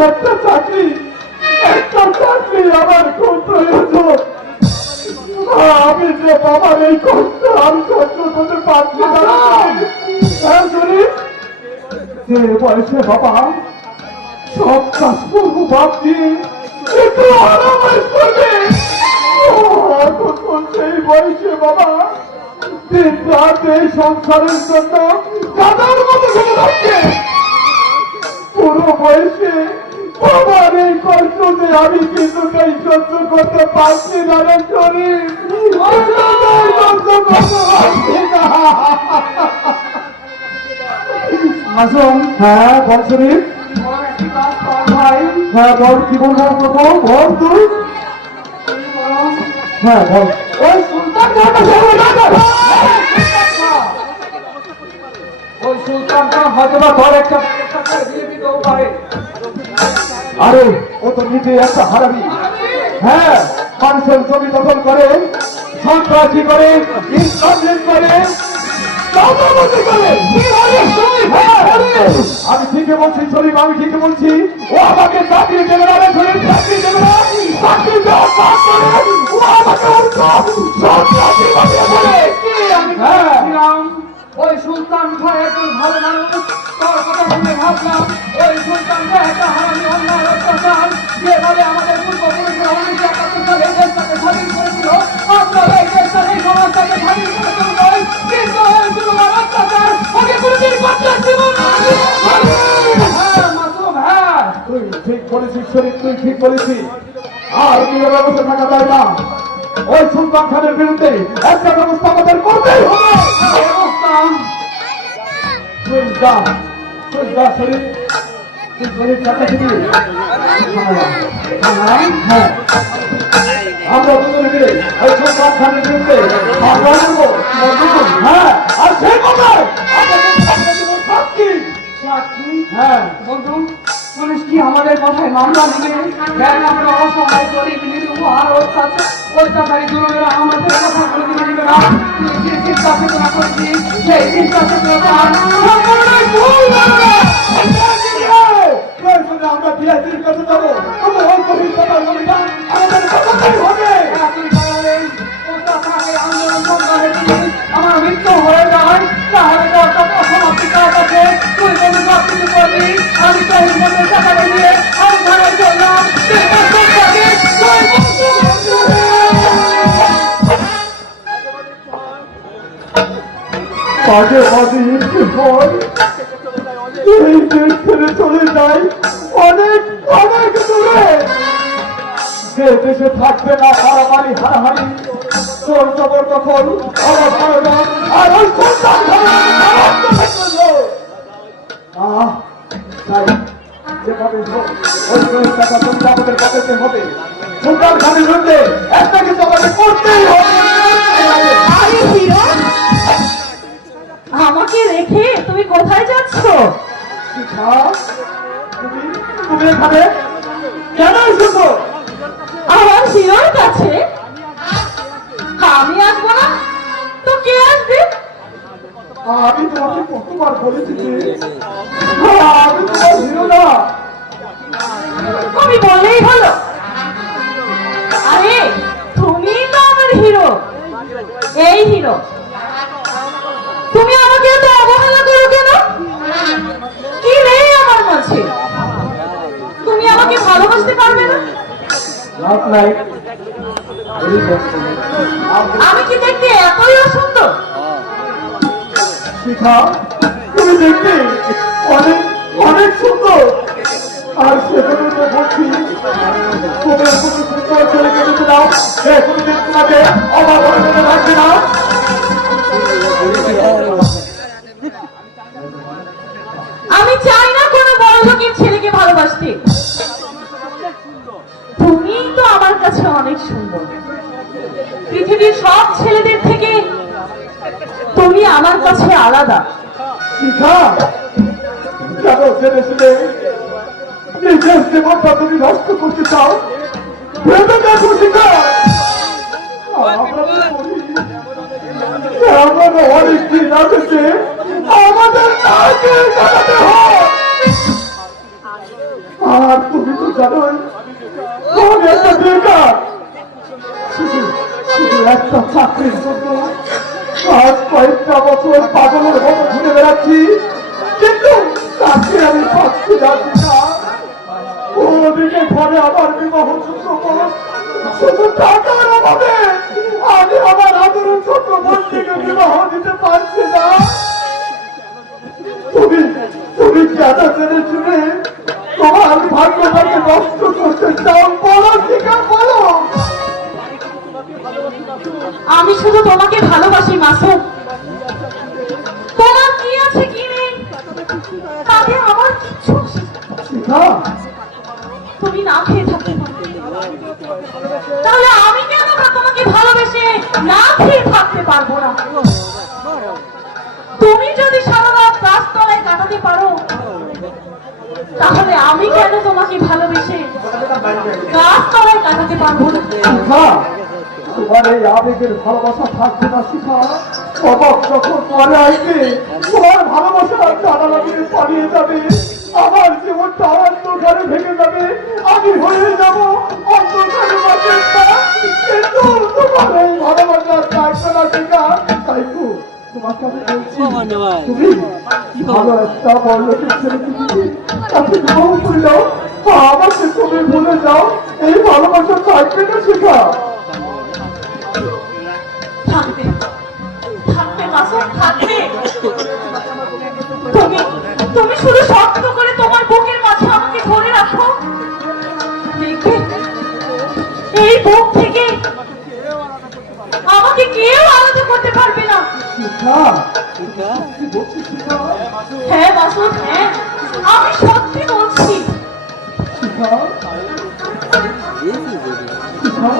একটা চাকরি একটা চাকরি আমার খুব প্রয়োজন আমি যে বাবার এই কষ্ট আমি সহ্য করতে পারছি না। হ্যাঁ, যে বয়সে বাবা সব কাজ করব দিয়ে একটু আরাম করবে সেই বয়সে বাবা দিন রাত এই সংসারের জন্য কাদার মতো রাখছে পুরো বয়সে বাবার এই কষ্ট যে আমি কিছুটাই সহ্য করতে পারছি না। রে হ্যাঁ হ্যাঁ হ্যাঁ ওই সুলতান হয়তো বা তোর আরে ও তো নিজে একটা হারাবি হ্যাঁ মানুষের জমি দখল করে সন্ত্রাসী করে ইনকাম করে। হ্যাঁ, আমি ঠিকই বলছি শরীফ আমি ঠিকই বলছি। ও আমাকে চাকরি দেবে না চাকরি দেবে না। চাকরি দেওয়া ও আমাকে শরীফ তুই ঠিক বলেছিস আর বিয়ে ব্যবস্থা থাকা যায় না। ওই সুলতান খানের বিরুদ্ধে একটা ব্যবস্থা আমাদের দিবি হ্যাঁ মিলে ওই হ্যাঁ আর সাক্ষী? হ্যাঁ। বন্ধু আমাদের কথায় মামলা দিবে কেন আমরা অসহায়, গরিব, নিরীহ, আর অত্যাচার অত্যাচারী আমাদের কথা দিবে না। চিন্তা চেতনা করছি, সেই চিন্তা চেতনা চলে যায় অনেক অনেক দূরে। যে দেশে থাকবে না হারাহারি হারাহারি, চোর জবর দখল অবসরণ কোথায় যাচ্ছ? তুমি এখানে কেন এসেছ? আমার হিরোর কাছে। আমি আসব না? তো কে আসবে? আমি তোমাকে কতবার বলেছি আমি তোমার হিরো না। তুমি বললেই হলো। আরে তুমি তো আমার হিরো। এই হিরো। ভালোবাসতে পারবে না? আমি কি দেখতে এতই অসুন্দর? শিখা তুমি দেখতে অনেক অনেক সুন্দর। আর সেখানে বলছি তুমি কোনো সুন্দর ছেলেকে দিতে দাও সে কোনোদিন তোমাকে অবাক সুন্দর। পৃথিবীর সব ছেলেদের থেকে তুমি আমার কাছে আলাদা। শিখা কেন ছেলে ছেলে নিজের জীবনটা তুমি নষ্ট করতে চাও, ভেবে দেখো শিখা। আমরা অনেক দিন আছে আমাদের আর তুমি তো জানোই একটা বেকার। একটা চাকরির জন্য আজ কয়েকটা বছর পাগলের মতো ঘুরে বেড়াচ্ছি। কিন্তু চাকরি আমি পাচ্ছি না না ওদিকে ঘরে আমার বিবাহ শুধু টাকার আমি শুধু তোমাকে ভালোবাসি, মাসুম। তোমার কি আছে কি নেই? তাতে আমার। শিখা তুমি না খেয়ে থাকতে তাহলে আমি কেন তোমাকে ভালোবেসে না খেয়ে থাকতে পারব না? তুমি যদি সারা রাত গাছতলায় কাটাতে পারো, তাহলে আমি কেন তোমাকে ভালোবেসে গাছতলায় কাটাতে পারব না? তোমার এই আবেগের ভালোবাসা থাকবে না শিখা। অবাক যখন পরে আসবে তোমার ভালোবাসা দিয়ে পালিয়ে যাবে। আমার জীবনটা অন্ধকারে ভেঙে যাবে। আমি হয়ে যাব অন্ধকারে কিন্তু তোমার এই ভালোবাসা থাকবে না শিখা। তাই তো তোমাকে আমি বলছি তুমি ভালো একটা বড় লোকের ছেলে তুমি তাকে বিবাহ করে যাও আমাকে তুমি ভুলে যাও। এই ভালোবাসা থাকবে না শিখা। আমি সত্যি বলছি। শিখা শিখা